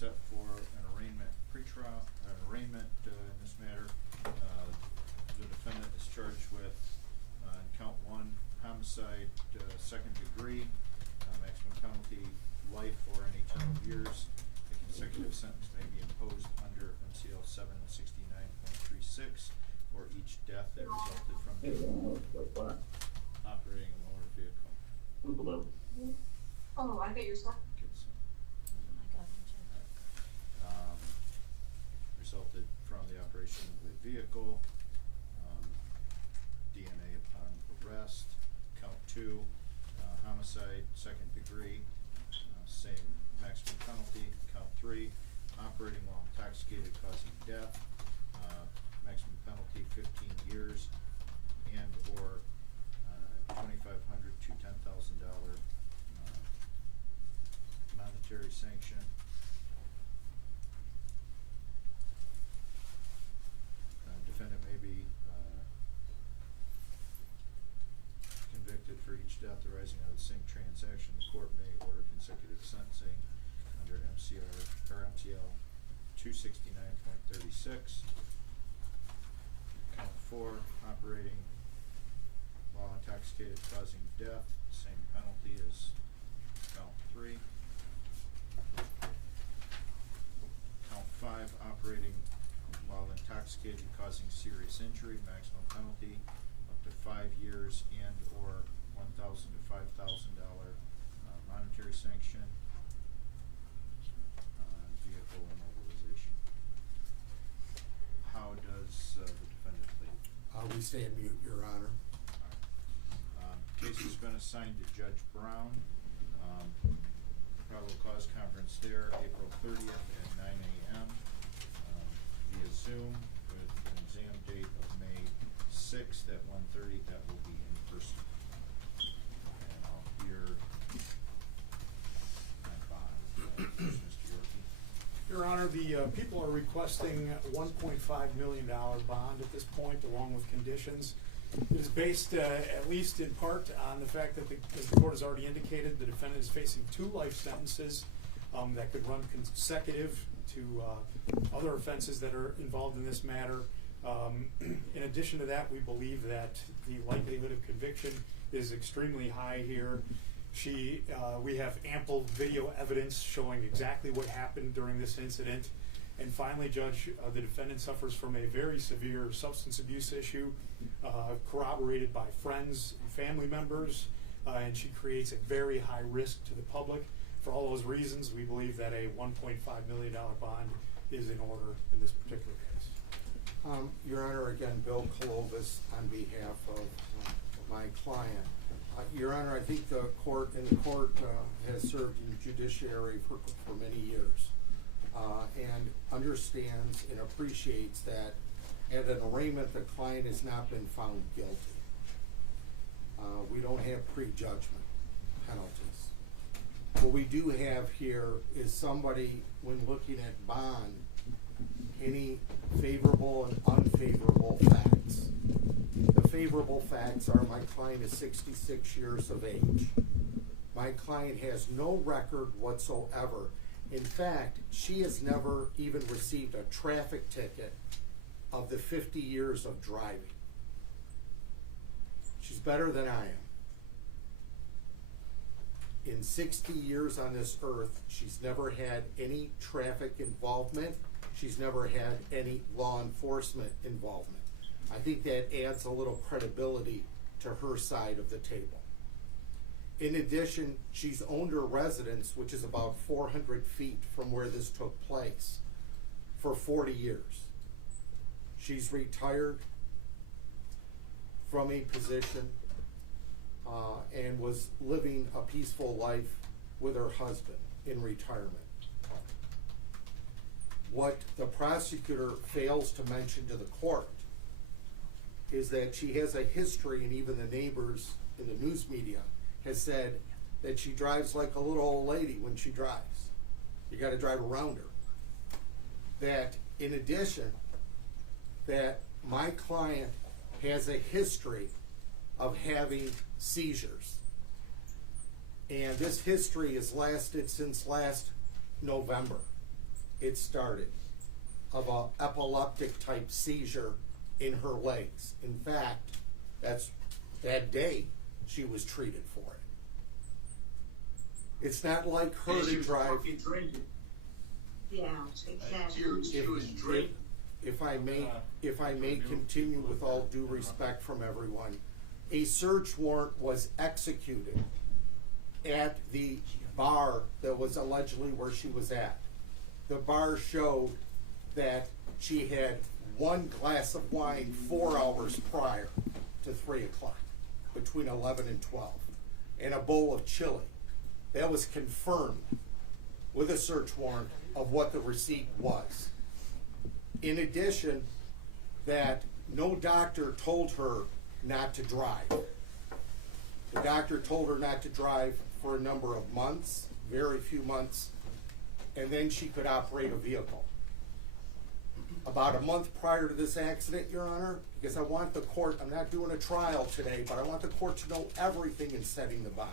set for an arraignment pretrial, an arraignment in this matter. The defendant is charged with count 1, homicide, second degree, maximum penalty, life or any term of years. A consecutive sentence may be imposed under MCL 769.36 for each death that resulted from operating a motor vehicle. Oh, I bet you're stuck. Resulted from the operation of the vehicle, DNA upon arrest. Count 2, homicide, second degree, same maximum penalty. Count 3, operating while intoxicated causing death, maximum penalty 15 years and or $2,500 to $10,000 monetary sanction. Defendant may be convicted for each death arising out of the same transaction. The court may order consecutive sentencing under MCL 269.36. Count 4, operating while intoxicated causing death, same penalty as count 3. Count 5, operating while intoxicated causing serious injury, maximum penalty up to 5 years and or $1,000 to $5,000 monetary sanction. Vehicle immobilization. How does the defendant plead? We stand mute, Your Honor. Case has been assigned to Judge Brown. Probable cause conference there, April 30th at 9 a.m. Via Zoom with an exam date of May 6th at 1:30. That will be in person. And I'll hear my bond. Mr. Yorkie. Your Honor, the people are requesting $1.5 million bond at this point, along with conditions. It is based, at least in part, on the fact that, as the court has already indicated, the defendant is facing 2 life sentences that could run consecutive to other offenses that are involved in this matter. In addition to that, we believe that the likelihood of conviction is extremely high here. We have ample video evidence showing exactly what happened during this incident. And finally, Judge, the defendant suffers from a very severe substance abuse issue, corroborated by friends and family members, and she creates a very high risk to the public. For all those reasons, we believe that a $1.5 million bond is in order in this particular case. Your Honor, again, Bill Clovis on behalf of my client. Your Honor, I think the court has served in the judiciary for many years. And understands and appreciates that at an arraignment the client has not been found guilty. We don't have prejudgment penalties. What we do have here is somebody, when looking at bond, any favorable and unfavorable facts. The favorable facts are my client is 66 years of age. My client has no record whatsoever. In fact, she has never even received a traffic ticket of the 50 years of driving. She's better than I am. In 60 years on this earth, she's never had any traffic involvement. She's never had any law enforcement involvement. I think that adds a little credibility to her side of the table. In addition, she's owned her residence, which is about 400 feet from where this took place, for 40 years. She's retired from a position and was living a peaceful life with her husband in retirement. What the prosecutor fails to mention to the court is that she has a history, and even the neighbors in the news media has said that she drives like a little old lady when she drives. You got to drive around her. That in addition, that my client has a history of having seizures. And this history has lasted since last November. it started, of a epileptic type seizure in her legs. In fact, that's that day she was treated for it. It's not like her And she to was drive. fucking drinking. Yeah, exactly. She was drinking. If I may continue with all due respect from everyone, a search warrant was executed at the bar that was allegedly where she was at. The bar showed that she had one glass of wine 4 hours prior to 3 o'clock, between 11 and 12, and a bowl of chili. That was confirmed with a search warrant of what the receipt was. In addition, that no doctor told her not to drive. The doctor told her not to drive for a number of months, very few months, and then she could operate a vehicle. About a month prior to this accident, Your Honor, because I want the court, I'm not doing a trial today, but I want the court to know everything in setting the bond.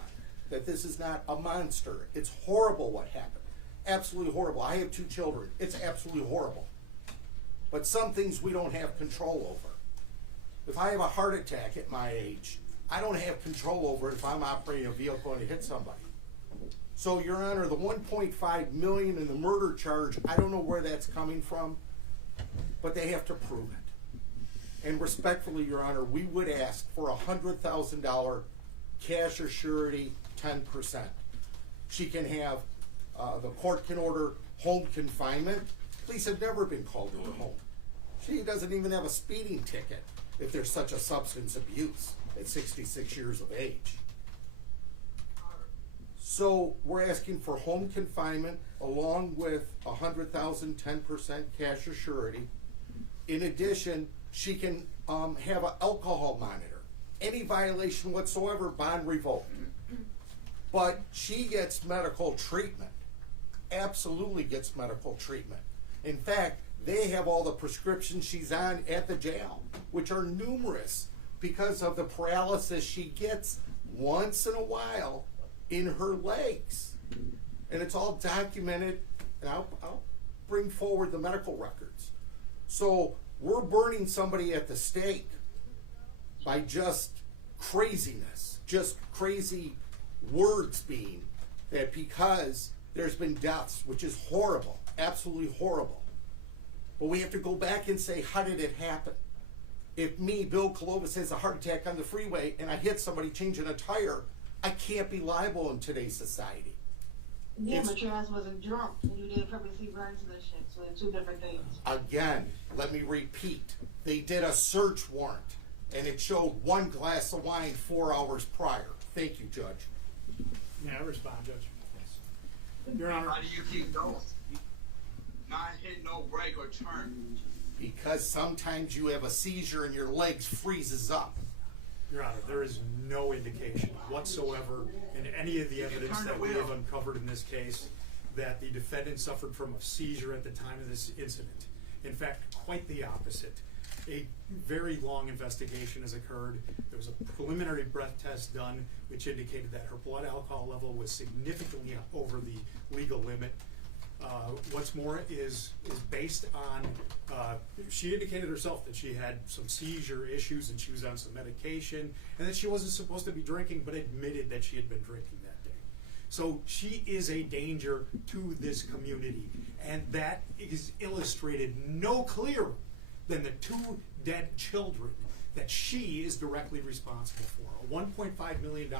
That this is not a monster. It's horrible what happened. Absolutely horrible. I have 2 children. It's absolutely horrible. But some things we don't have control over. If I have a heart attack at my age, I don't have control over it if I'm operating a vehicle and it hits somebody. So, Your Honor, the $1.5 million in the murder charge, I don't know where that's coming from, but they have to prove it. And respectfully, Your Honor, we would ask for $100,000 cash or surety, 10%. She can have, the court can order home confinement. Police have never been called to her home. She doesn't even have a speeding ticket if there's such a substance abuse at 66 years of age. So we're asking for home confinement along with $100,000, 10% cash or surety. In addition, she can have an alcohol monitor. Any violation whatsoever, bond revoked. But she gets medical treatment. Absolutely gets medical treatment. In fact, they have all the prescriptions she's on at the jail, which are numerous because of the paralysis she gets once in a while in her legs. And it's all documented, and I'll bring forward the medical records. So we're burning somebody at the stake by just craziness, just crazy words being that because there's been deaths, which is horrible, absolutely horrible. But we have to go back and say, how did it happen? If me, Bill Clovis, has a heart attack on the freeway and I hit somebody changing a tire, I can't be liable in today's society. Yeah, but your ass wasn't drunk and you didn't purposely burn to this shit, so they're 2 different things. Again, let me repeat. They did a search warrant and it showed 1 glass of wine 4 hours prior. Thank you, Judge. May I respond, Judge? Yes. Your Honor. How do you keep going? Not hit no brake or turn. Because sometimes you have a seizure and your legs freezes up. Your Honor, there is no indication whatsoever in any of the evidence that we have uncovered in this case that the defendant suffered from a seizure at the time of this incident. In fact, quite the opposite. A very long investigation has occurred. There was a preliminary breath test done which indicated that her blood alcohol level was significantly over the legal limit. What's more is based on, she indicated herself that she had some seizure issues and she was on some medication and that she wasn't supposed to be drinking, but admitted that she had been drinking that day. So she is a danger to this community, and that is illustrated no clearer than the 2 dead children that she is directly responsible for. A $1.5 million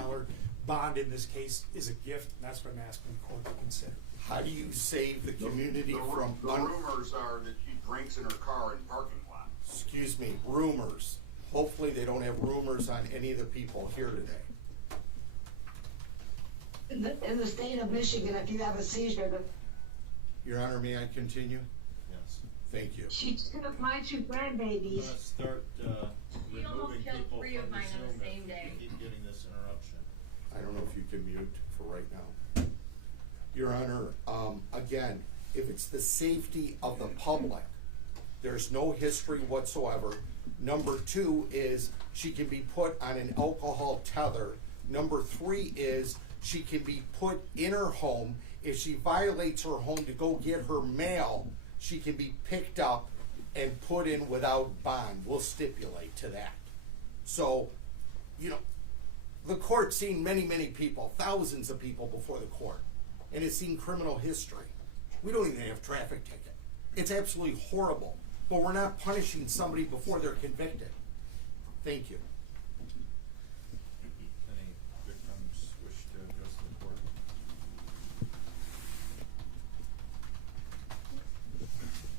bond in this case is a gift, and that's what I'm asking the court to consider. How do you save the community from... The rumors are that she drinks in her car in parking lot. Excuse me, rumors. Hopefully they don't have rumors on any of the people here today. In the state of Michigan, if you have a seizure, Your Honor, may I continue? Yes. Thank you. she took my 2 grandbabies. Let's start We almost removing killed people 3 of from the mine on Zoom the same if day. we keep getting this interruption. I don't know if you can mute for right now. Your Honor, again, if it's the safety of the public, there's no history whatsoever. Number 2 is she can be put on an alcohol tether. Number 3 is she can be put in her home If she violates her home to go get her mail, she can be picked up and put in without bond. We'll stipulate to that. So, you know, the court's seen many, many people, thousands of people before the court, and it's seen criminal history. We don't even have traffic ticket. It's absolutely horrible, but we're not punishing somebody before they're convicted. Thank you. Any victims wish to address the court?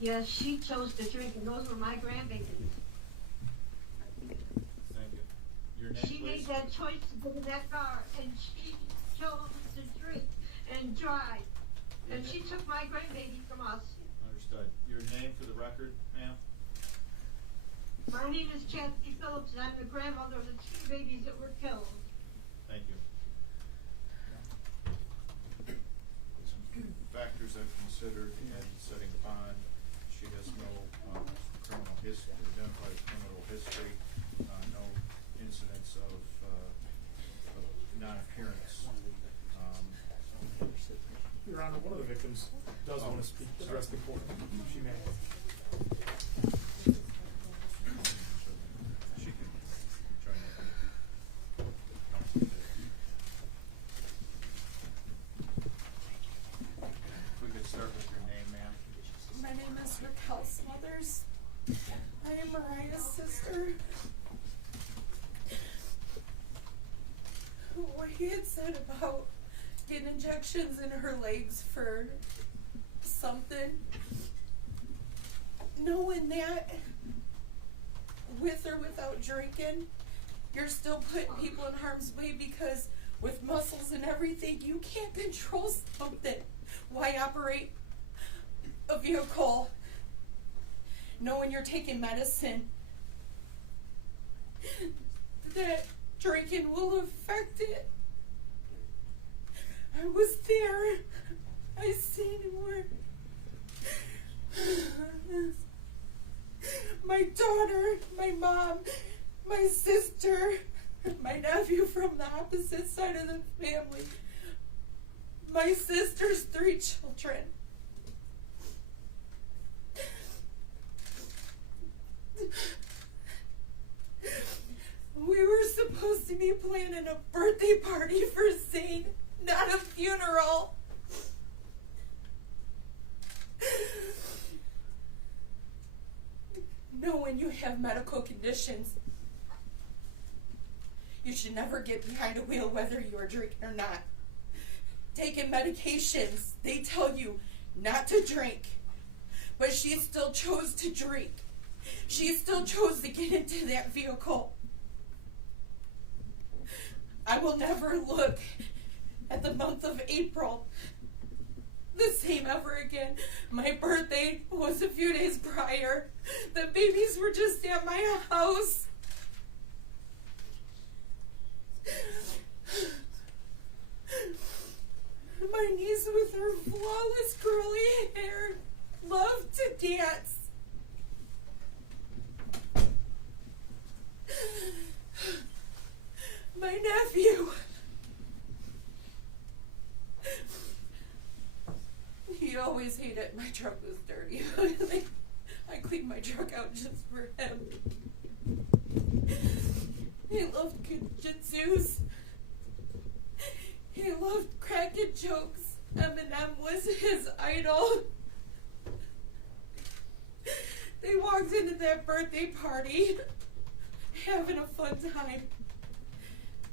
Yes, she chose to drink, and those were my grandbabies. Thank you. Your name, She made please? that choice to go to that bar, and she chose to drink and drive. And she took my grandbaby from us. Understood. Your name for the record, ma'am? My name is Chastity Phillips, and I'm the grandmother of the 2 babies that were killed. Thank you. Some factors I've considered in setting bond. She has no criminal history, identified criminal history, no incidents of non-appearance. Your Honor, one of the victims does want to speak, address the court. She may. She can join in. If we could start with your name, ma'am. My name is Raquel Smothers. I am Mariah's sister. What he had said about getting injections in her legs for something, knowing that with or without drinking, you're still putting people in harm's way, because with muscles and everything, you can't control something. Why operate a vehicle knowing you're taking medicine that drinking will affect it? I was there. I seen where my daughter, my mom, my sister, my nephew from the opposite side of the family, my sister's 3 children. We were supposed to be planning a birthday party for Zane, not a funeral. Knowing you have medical conditions, you should never get behind a wheel whether you are drinking or not. Taking medications, they tell you not to drink, but she still chose to drink. She still chose to get into that vehicle. I will never look at the month of April the same ever again. My birthday was a few days prior. The babies were just at my house. My niece with her flawless curly hair loved to dance. My nephew, he always hated my truck was dirty. I cleaned my truck out just for him. He loved jujitsus. He loved cracking jokes. Eminem was his idol. They walked into that birthday party having a fun time.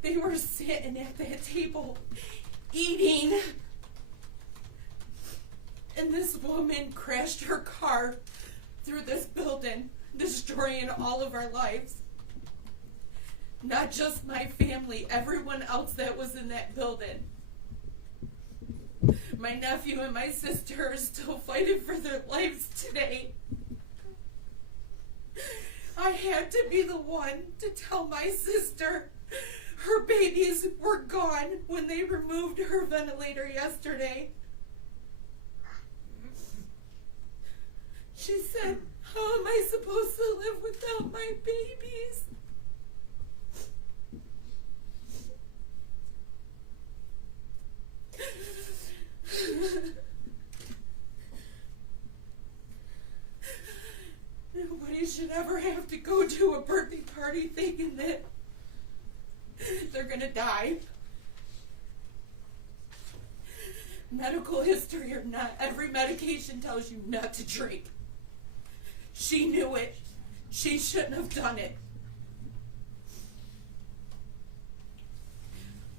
They were sitting at that table eating, and this woman crashed her car through this building, destroying all of our lives. Not just my family, everyone else that was in that building. My nephew and my sister are still fighting for their lives today. I had to be the one to tell my sister her babies were gone when they removed her ventilator yesterday. She said, "How am I supposed to live without my babies?" already thinking that they're gonna die. Medical history or not, every medication tells you not to drink. She knew it. She shouldn't have done it.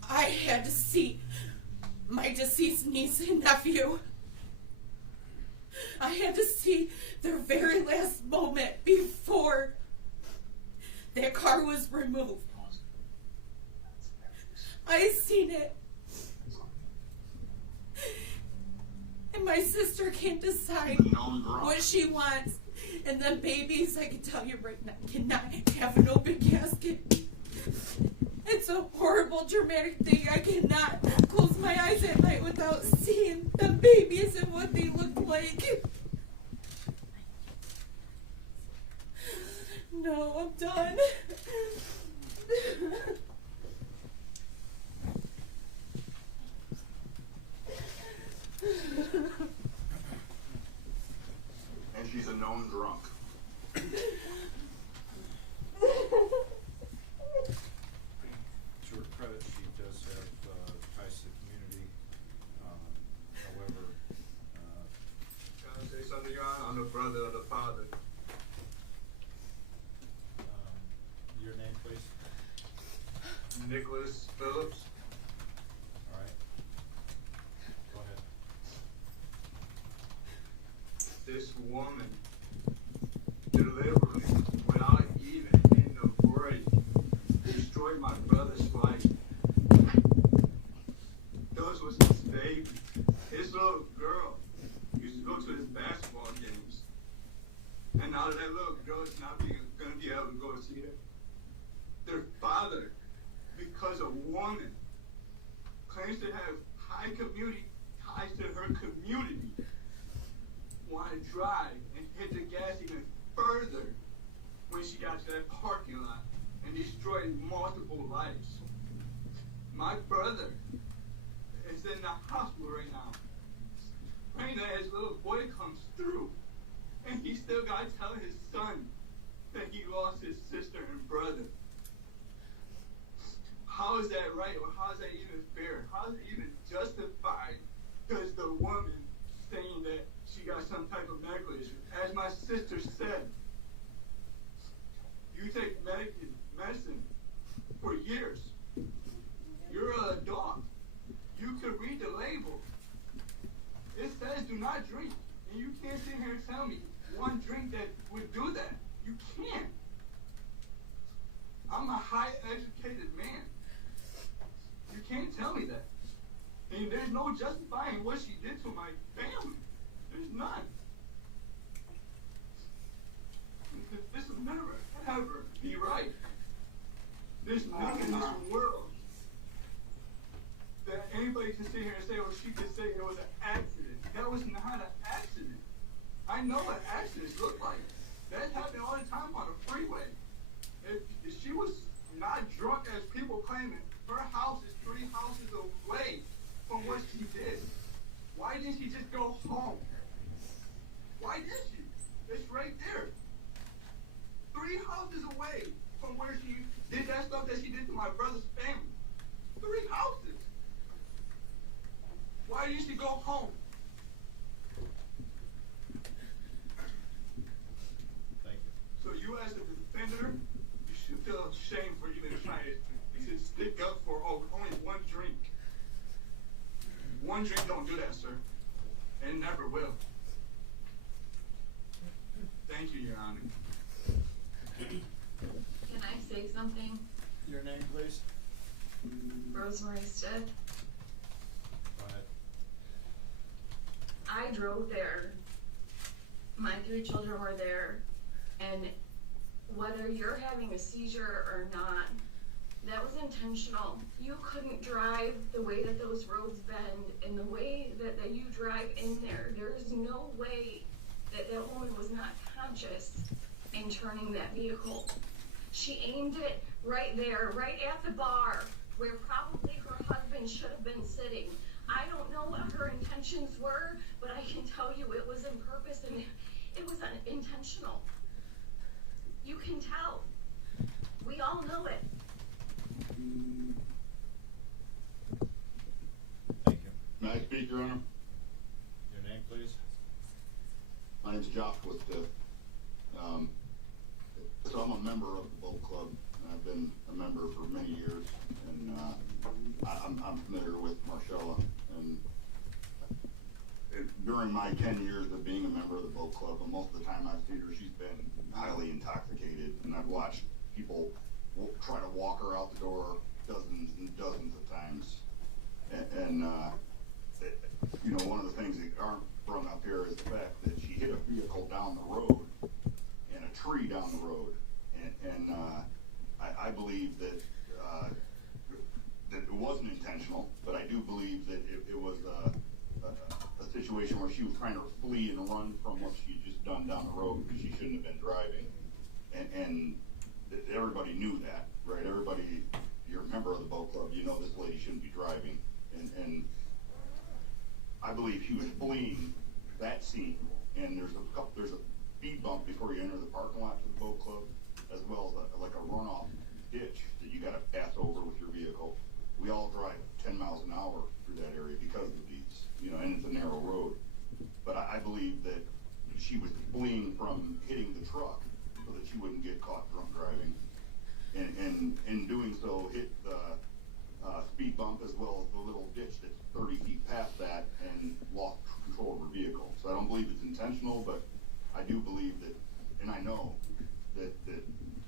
I had to see my deceased niece and nephew. I had to see their very last moment before that car was removed. I seen it. And my sister can't decide what she wants. And then babies, I can tell you right now, cannot have an open casket. It's a horrible, dramatic thing. I cannot close my eyes at night without seeing the babies and what they look like. No, I'm done. And she's a known drunk. To her credit, she does have ties to the community. However, Can I say something, Your Honor? I'm the brother of the father. your name, please. Nicholas Phillips. All right. Go ahead. This woman deliberately, without even hitting a break, destroyed my brother's life. Those was his baby. His little girl used to go to his basketball games. And now that little girl is not going to be able to go to see her. Their father, because a woman claims to have high community ties to her community, want to drive and hit the gas even further when she got to that parking lot and destroyed multiple lives. My brother is in the hospital right now, praying that his little boy comes through, and he still got to tell his son that he lost his sister and brother. How is that right, or how is that even fair? How is it even justified? Because the woman saying that she got some type of medical issue. As my sister said, you take medicine for years. You're an adult. You could read the label. It says do not drink. And you can't sit here and tell me one drink that would do that. You can't. I'm a high educated man. You can't tell me that. And there's no justifying what she did to my family. There's none. This will never, ever be right. There's nothing in this world that anybody can sit here and say, or she could say it was an accident. That was not an accident. I know what accidents look like. That happened all the time on the freeway. If she was not drunk as people claim it, her house is 3 houses away from what she did. Why didn't she just go home? Why did she? It's right there. 3 houses away from where she did that stuff that she did to my brother's family. 3 houses. Why didn't she go home? Thank you. So you as a defender, you should feel ashamed for even trying to stick up for only one drink. One drink don't do that, sir. And never will. Thank you, Your Honor. Can I say something? Your name, please. Rosemary Stitt. Go ahead. I drove there. My 3 children were there. And whether you're having a seizure or not, that was intentional. You couldn't drive the way that those roads bend and the way that you drive in there. There is no way that that woman was not conscious in turning that vehicle. She aimed it right there, right at the bar, where probably her husband should have been sitting. I don't know what her intentions were, but I can tell you it was in purpose and it was intentional. You can tell. We We all know it. Thank you. May I speak, Your Honor? Your name, please? My name is Josh Woodstiff. So I'm a member of the Boat Club, and I've been a member for many years, and I'm familiar with Marshella. And during my 10 years of being a member of the Boat Club, and most of the time I've seen her, she's been highly intoxicated, and I've watched people try to walk her out the door dozens and dozens of times. And you know, one of the things that aren't brought up here is the fact that she hit a vehicle down the road and a tree down the road. And I believe that that it wasn't intentional, but I do believe that it was a situation where she was trying to flee and run from what she had just done down the road because she shouldn't have been driving. And everybody knew that, right? Everybody, you're a member of the Boat Club, you know this lady shouldn't be driving. And I believe she was fleeing that scene. And there's a speed bump before you enter the parking lot to the Boat Club, as well as like a runoff ditch that you got to pass over with your vehicle. We all drive 10 miles an hour through that area because of these, you know, and it's a narrow road. But I believe that she was fleeing from hitting the truck so that she wouldn't get caught drunk driving. And in doing so, hit the speed bump as well as the little ditch that's 30 feet past that and lost control of her vehicle. So I don't believe it's intentional, but I do believe that, and I know that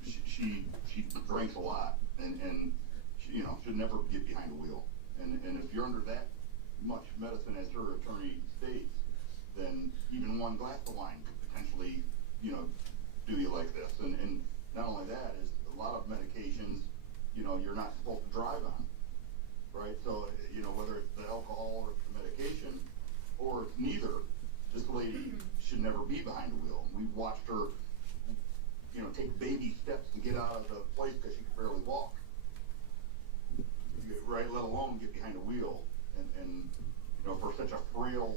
she drinks a lot and she, you know, should never get behind the wheel. And if you're under that much medicine as her attorney states, then even one glass of wine could potentially, you know, do you like this. And not only that, is a lot of medications, you know, you're not supposed to drive on, right? So, you know, whether it's the alcohol or it's the medication or it's neither, this lady should never be behind the wheel. We've watched her, you know, take baby steps to get out of the place because she could barely walk, right? Let alone get behind a wheel. And you know, for such a frail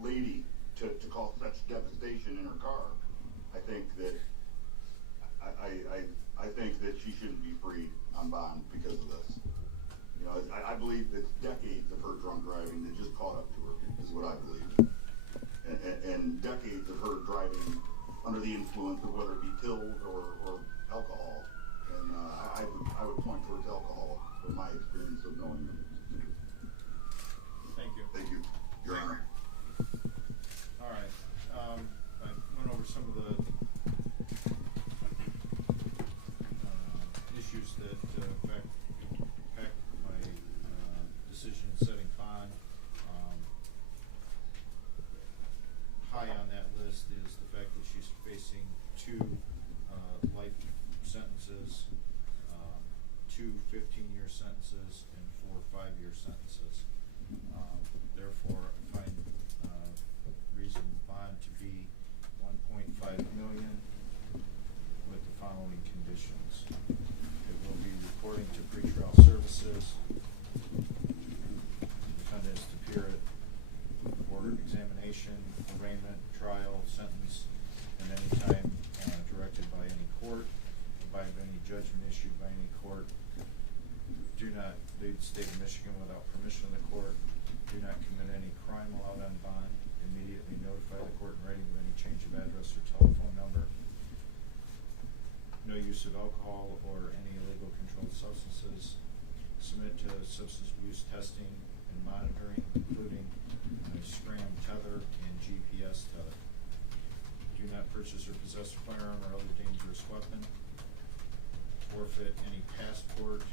lady to cause such devastation in her car, I think that I think that she shouldn't be freed on bond because of this. You know, I believe it's decades of her drunk driving that just caught up to her, is what I believe. And decades of her driving under the influence of whether it be pills or alcohol. And I would point towards alcohol from my experience of knowing her. Thank you. Thank you, Your Honor. All right. I went over some of the issues that affect my decision in setting bond. High on that list is the fact that she's facing 2 life sentences, 2 15-year sentences, and 4 5-year sentences. Therefore, I find reason bond to be $1.5 million with the following conditions. It will be reporting to pretrial services. Defendant is to appear at board of examination, arraignment, trial, sentence, and any time directed by any court, by any judgment issued by any court. Do not leave the state of Michigan without permission of the court. Do not commit any crime allowed on bond. Immediately notify the court in writing of any change of address or telephone number. No use of alcohol or any illegal controlled substances. Submit to substance abuse testing and monitoring, including a SCRAM tether and GPS tether. Do not purchase or possess a firearm or other dangerous weapon. Forfeit any passport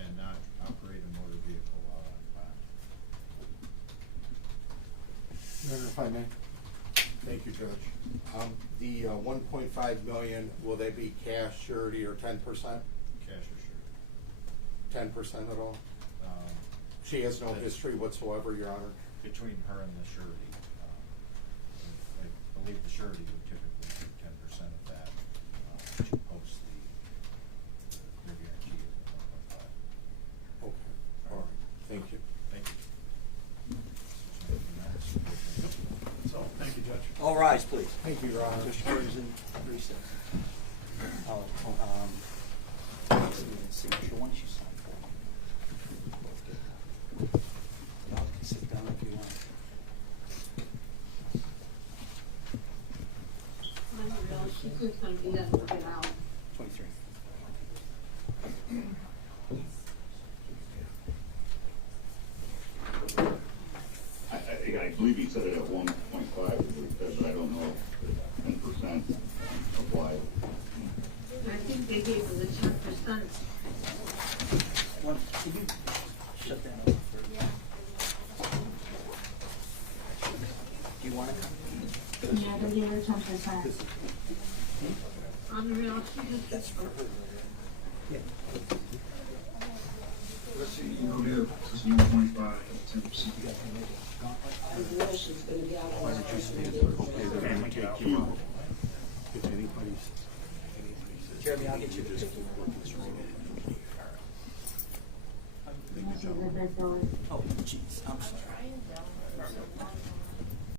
and not operate a motor vehicle while on bond. Your Honor, if I may. Thank you, Judge. The $1.5 million, will they be cash, surety, or 10%? Cash or surety. 10% at all? She has no history whatsoever, Your Honor. Between her and the surety. I believe the surety would typically do 10% of that to post the guarantee of 1.5. Okay, all right, thank you. Thank you. So, thank you, Judge. All rise, please. Thank you, Your Honor. Judge Carter's in recess. Oh, signature once you sign for it. Both get that. Y'all can sit down if you want. She's just gonna be done looking out. 23. I believe he said it at 1.5, but I don't know if 10% applied. I think they gave her the 10%. Could you shut that off for? Do you want to? Yeah, they gave her 10%. Unreal, she just. That's for her. Yeah. Let's see, you know, there, it's 1.5, 10%. Why don't you stand for, okay, they're gonna take you out. If anybody's. Jeremy, I'll get you this. Oh, jeez, I'm sorry.